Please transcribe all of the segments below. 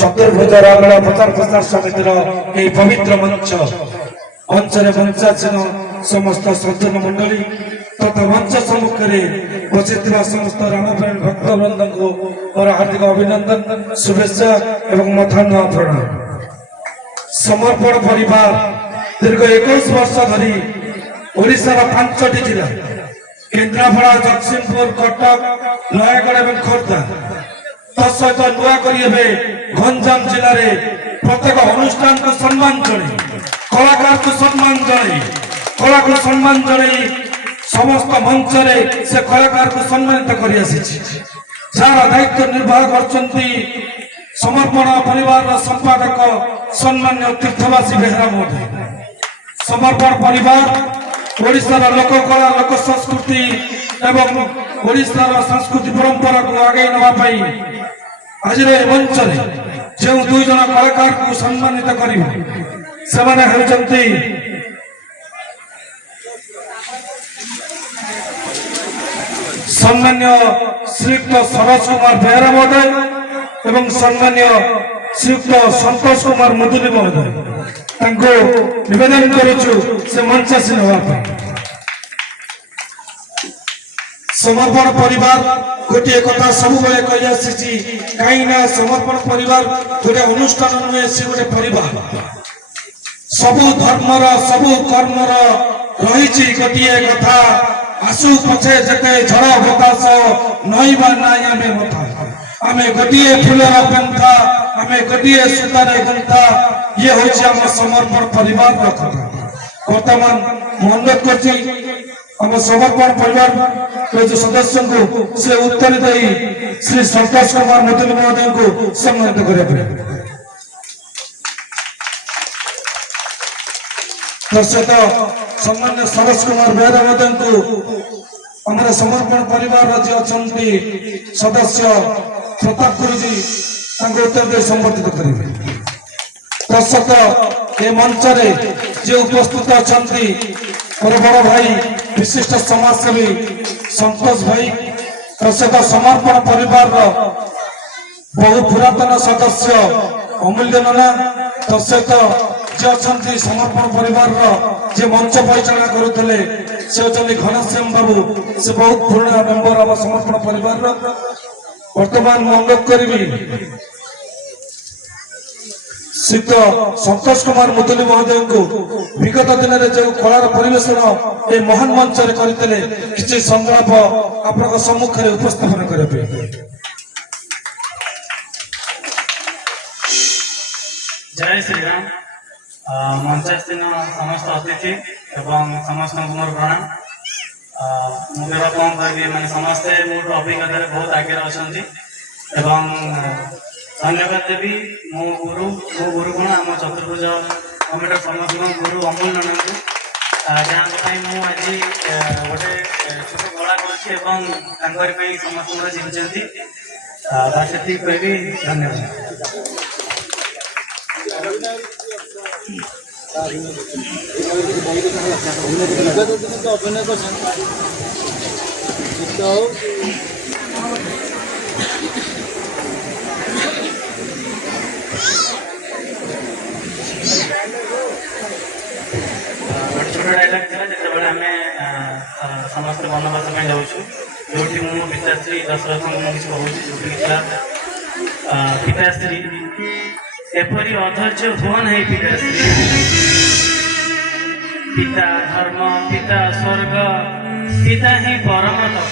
चतुर्भुज रामला प्रचार प्रसार समितिर यही पवित्र मंच मंचरे मंचासीन समस्त सज्जन मंडली तथा मंच सम्मुख में बसी समस्त रामप्रेमी भक्तवृंद को और हार्दिक अभिनंदन शुभेच्छा एवं मथान प्रणाम। समर्पण परिवार दीर्घ 21 वर्ष धरी ओडिशार 5टी जिला केन्द्रापड़ा जगतसिंहपुर कटक नयागढ़ और खोर्धा तसहित नुआक गंजाम जिले में प्रत्येक अनुष्ठान को सम्मान जन कलाकार को सम्मान जन कला को सम्मान जन समस्त मंच से कलाकार को सम्मानित कर जार दायित्व निर्वाह कर समर्पण परिवार संपादक सम्मान्य तीर्थवासी बेहरा महोदय समर्पण परिवार ओडिशार लोककला लोक संस्कृति एवं ओडिशार संस्कृति परंपरा को आगे नापी आज मंच जो 2 जन कलाकार को सम्मानित कर सम्मान्य श्रीयुक्त सरोज कुमार बेहरा महोदय एवं सम्मान्य श्रीयुक्त संतोष कुमार मुदुली महोदय निवेदन करुचु से मंचासीन होगा। समर्पण परिवार गोटे कथा सब कही आसी कहीं समर्पण परिवार गोटे अनुष्ठान नुहे से गोटे परिवार सबु धर्मर सबु कर्मर रही गोटे कथा आसु पछे जते झड़ बतास नईबा नाई आमे मथा आमे गोटे फूलर गंथा आमे गोटे सूतार गंथा ये होछि हम समर्पण परिवार कथा। वर्तमान अनुरोध करछि हम समर्पण परिवार के जो सदस्य को से उत्तरदायी श्री संतोष कुमार मुदुली महोदय को सम्मानित करिया दर्शक सम्मान्य सरोज कुमार बेहरा महोदय को हमारे समर्पण परिवार जी अच्छा सदस्य प्रताप गुरुजी उत्तर दे संबर्धित करेंगे। दर्शक ये मंच जो उपस्थित अच्छा मोर बड़ भाई विशिष्ट समाजसेवी संतोष भाई दर्शक समर्पण परिवार बहु पुरातन सदस्य अमूल्य नाना दर्शक जे अच्छा समर्पण परिवार जे मंच परिचालना करुले से होती घनश्याम बाबू से बहुत पुराना मेंबर आम समर्पण परिवार वर्तमान अनुरोध करी श्रीयुक्त संतोष कुमार मुदुली महोदय को विगत दिन में जो कलार परिवेशन ये महान मंच करते किसी संलाप आप सम्मुख में उपस्थापन करेंगे। जय श्री राम। मंचासीन समस्त अतिथि एवं समस्त मोर प्रणाम। मुझे कौन कह मैंने समस्ते मोट अभिज्ञता बहुत आगे अच्छा एवं धन्यवाद देवी मो गुरु गुण आम चतुर्भुज कमिटर समस्त गुरु अमूल नाना को जहाँ मुझे गोटे छोट कला कर समस्त जीवित बस ये कहबी धन्यवाद। छोट डायलॉग था जिते आम समस्त बनवास में जाऊँ जो पिताश्री दशरथ को किसी कहूँ पिताश्री एपरी अधर्य हुआ नहीं पिताश्री पिता धर्म पिता स्वर्ग पिता ही परम तप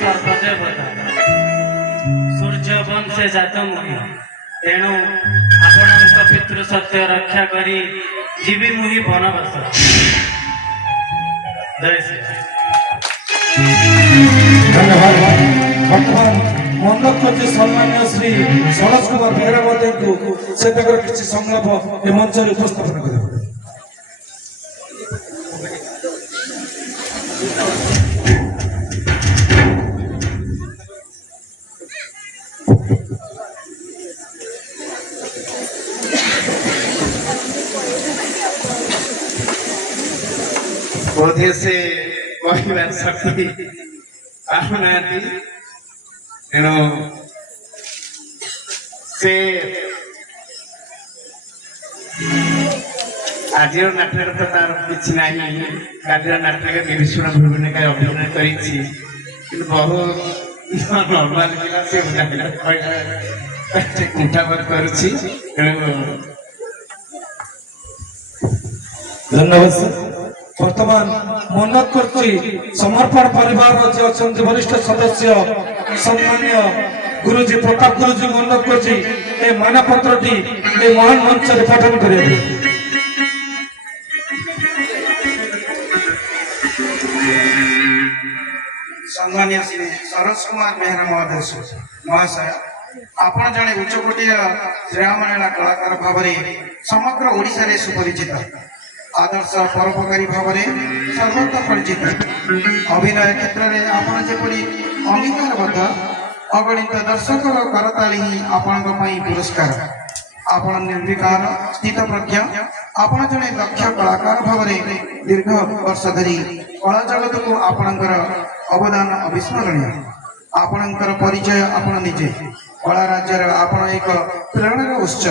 सर्वदेवता सूर्य वंशे जात मुहि तेणु आपण पितृ सत्य रक्षा करी जीवी मुहि वनवास। जय श्री धन्यवाद। अनुरोध कर सम्मान्य श्री सरोज कुमार बेहरा महोदय को से किसी संलाप ये मंच उपस्थापन करेंगे। बोधे से कहबार शक्ति पाना ତେଣୁ ସେ ଆଜିର ନାଟକରେ ତ ତାର କିଛି ନାହିଁ, କାଲିର ନାଟକରେ ବିଭୀଷଣ ଭୂମିକା ଅଭିନୟ କରିଛି, କିନ୍ତୁ ବହୁତ ନର୍ମାଲ ପିଲା ସେ କୁଣ୍ଠାବୋଧ କରୁଛି। ତେଣୁ ধন্যবাদ স্যার। বর্তমান মনোনীত করছি সমর্পণ পরিবার যে অনেক বরিষ্ঠ সদস্য সম্মানীয় গুরুজি প্রতাপ গুরুজি মনোনীত করছি এই মানপত্রটি এই মহান মঞ্চে পঠন করে सम्मानीय श्री सरोज कुमार बेहरा महाशय आपण जड़े उच्चकोटीय श्रीरामलीला कलाकार भाव समग्र ओडिशा रे सुपरिचित आदर्श परोपकारी भाव सर्वत्र परिचित अभिनय क्षेत्र में आपण जेपरी अंगीकारबद्ध अगणित दर्शक करताली ही आपण पुरस्कार आपण निर्विकार स्थित प्रज्ञ आपण जड़े दक्ष कलाकार भाव दीर्घ वर्ष धरी कला जगत को आपणकर अवदान अविस्मरणीय आपणकर परिचय आपण निजे कला राज्यर आपण एक प्रेरणार उत्स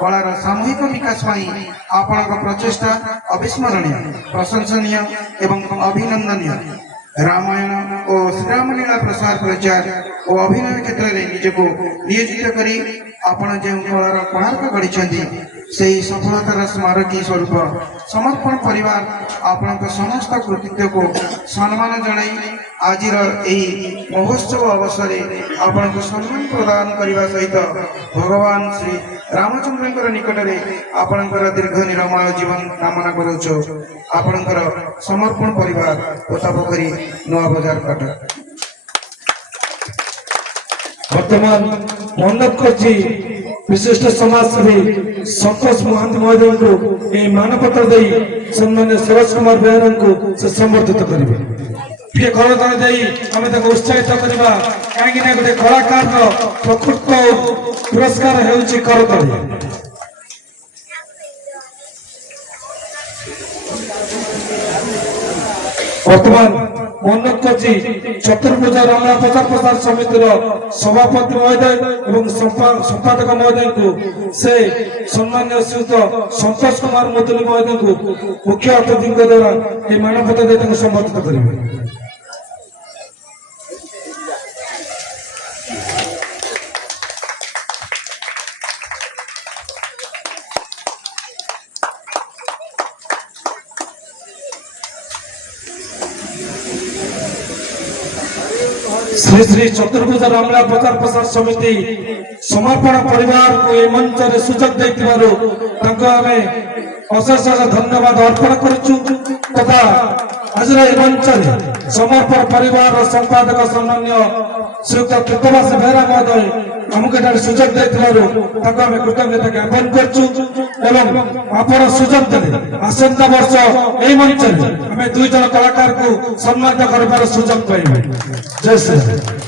कलार सामूहिक विकास आपण प्रचेषा अविस्मरणीय प्रशंसनीय एवं अभिनंदनीय रामायण और श्रीरामलीला प्रसार प्रचार और अभिनय क्षेत्र में निजको नियोजित करी आपण जो कलार कोणार्क गढ़ी से सफलतार स्मारकी स्वरूप समर्पण परिवार आपण समस्त कृतित्व को सम्मान जनाई आज महोत्सव अवसर आपण सम्मान प्रदान करने सहित भगवान श्री रामचंद्र निकट में आपणकर दीर्घ निरामय जीवन कामना करुचु आपणकर समर्पण परिवार पोतापोखरी नुआ बजार कटक। बर्तमान मन्नत करछि विशिष्ट समाजसेवी संतोष महांती महोदय को ये मानपत्र दे सम्मान्य सरोज कुमार बेहरा को से संबर्धित करेंगे टे करताल दे आमे ताको उत्साहित करबा काहेकि ना गोटे कलाकार प्रकृत पुरस्कार हेउछि करताल। बर्तमान मन्नत करछि चतुर्भुज रामला प्रचार प्रसार समितिर सभापति महोदय एवं संपादक महोदय को से सम्मान्य श्रीयुत संतोष कुमार मुदुली महोदय को मुख्य अतिथि द्वारा ये मानपत्र दे संबर्धित करेंगे। श्री श्री चतुर्भुज रामला प्रचार प्रसार समिति समर्पण परिवार को ये मंच रे सुजोग देथिबारु तांको आमे अशेष धन्यवाद अर्पण करूछु तथा आज मंच रे समर्पण परिवार और संपादक सम्मान्य श्रीयुत कृतवास बेहरा महोदय हमके सुजोग देथिबारु तांको आमे कृतज्ञता ज्ञापन करछु एवं आपण सुजोग देले आसंता वर्ष ए मंच रे आमे दुई जन कलाकार को सम्मानित करबार सुजोग पाइबे। जय श्री राम।